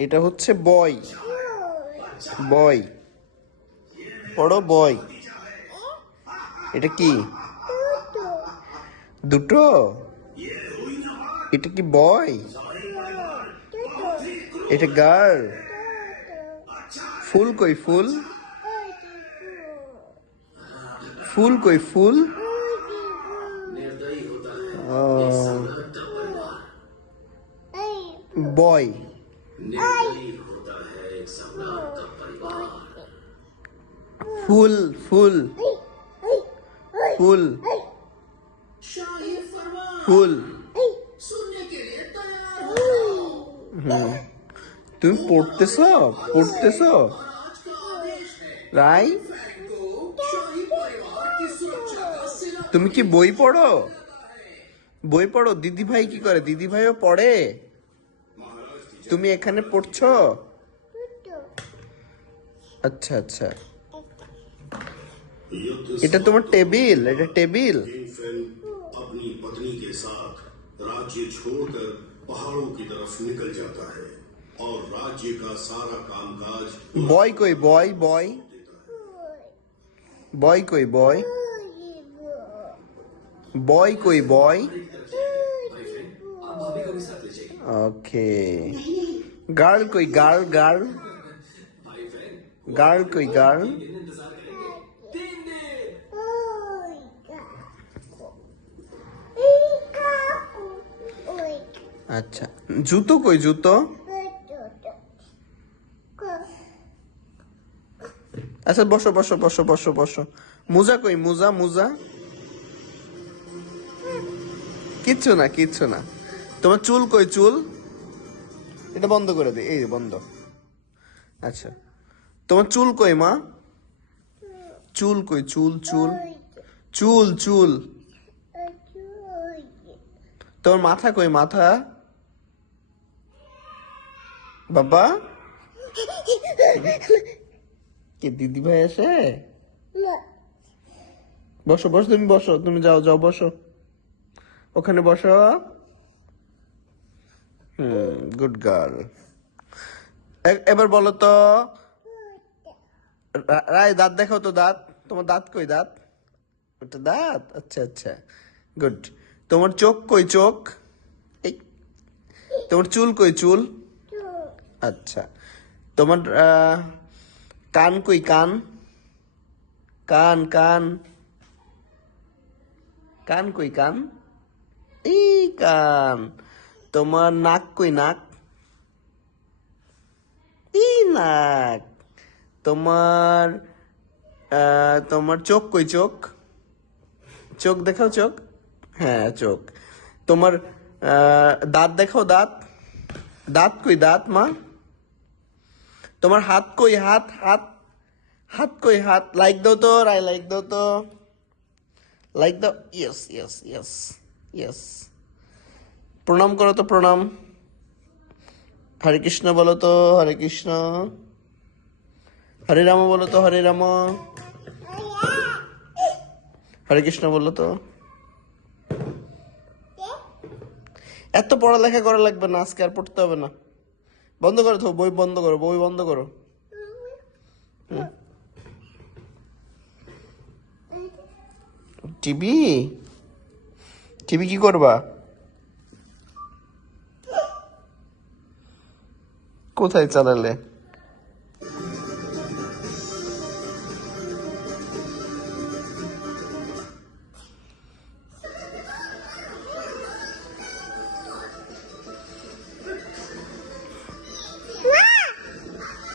এটা হচ্ছে বই। বই পড়ো বই। এটা কি? দুটো? এটা কি বয়? এটা গার্ল? ফুল কই ফুল? ফুল কই ফুল? বয়। ফুল ফুল ফুল ফুল। তুমি পড়তেছ? পড়তেছ রাই? তুমি কি বই পড়ো? বই পড়ো? দিদি ভাই কি করে? দিদি ভাইও পড়ে? তুমি এখানে পড়ছো? আচ্ছা আচ্ছা। এটা তোমার টেবিল? এটা টেবিল? अपनी पत्नी के साथ राज्य छोड़कर पहाड़ों की तरफ निकल जाता है और राज्य का सारा कामकाज बॉय कोई बॉय? बॉय बॉय कोई बॉय? बॉय कोई बॉय? ओके। गर्ल कोई गर्ल? गर्ल गर्ल कोई गर्ल? আচ্ছা। জুতো কই জুতো? আচ্ছা বসো বসো বসো বসো বসো। মোজা কই? মোজা মোজা? কিচ্ছু না কিচ্ছু না। তোমার চুল কই চুল? এটা বন্ধ করে দে, এই বন্ধ। আচ্ছা তোমার চুল কই মা? চুল কই? চুল চুল চুল চুল। তোমার মাথা কই? মাথা? বাবা কে দিদি ভাই আসে? বসো বসো, তুমি বসো, তুমি যাও যাও বসো ওখানে বসো। Good girl. এবার বলো তো রায়, দাঁত দেখাও তো। দাঁত তোমার দাঁত কই? দাঁত? ওটা দাঁত? আচ্ছা আচ্ছা গুড। তোমার চোখ কই? চোখ? এই তোমার চুল কই? চুল? আচ্ছা তোমার কান কই? কান? কান কান কান কই? কান? এই কান। তোমার নাক কই? নাক? এই নাক। তোমার তোমার চোখ কই? চোখ? চোখ দেখাও চোখ। হ্যাঁ চোখ। তোমার দাঁত দেখাও। দাঁত? দাঁত কই? দাঁত মা? তোমার হাত কই? হাত? হাত? হাত কই? হাত লাইক দাও তো রাই, লাইক দাও তো, লাইক দাও। Yes yes yes yes. প্রণাম করো তো, প্রণাম। হরে কৃষ্ণ বলো তো, হরে কৃষ্ণ। হরে রাম বলো তো, হরে রাম। হরে কৃষ্ণ বলো তো। এত পড়ালেখা করা লাগবে না আজকে, আর পড়তে হবে না। বন্ধ করো তো, বই বন্ধ করো, বই বন্ধ করো। টিভি? টিভি কি করবা? কোথায় চালালে?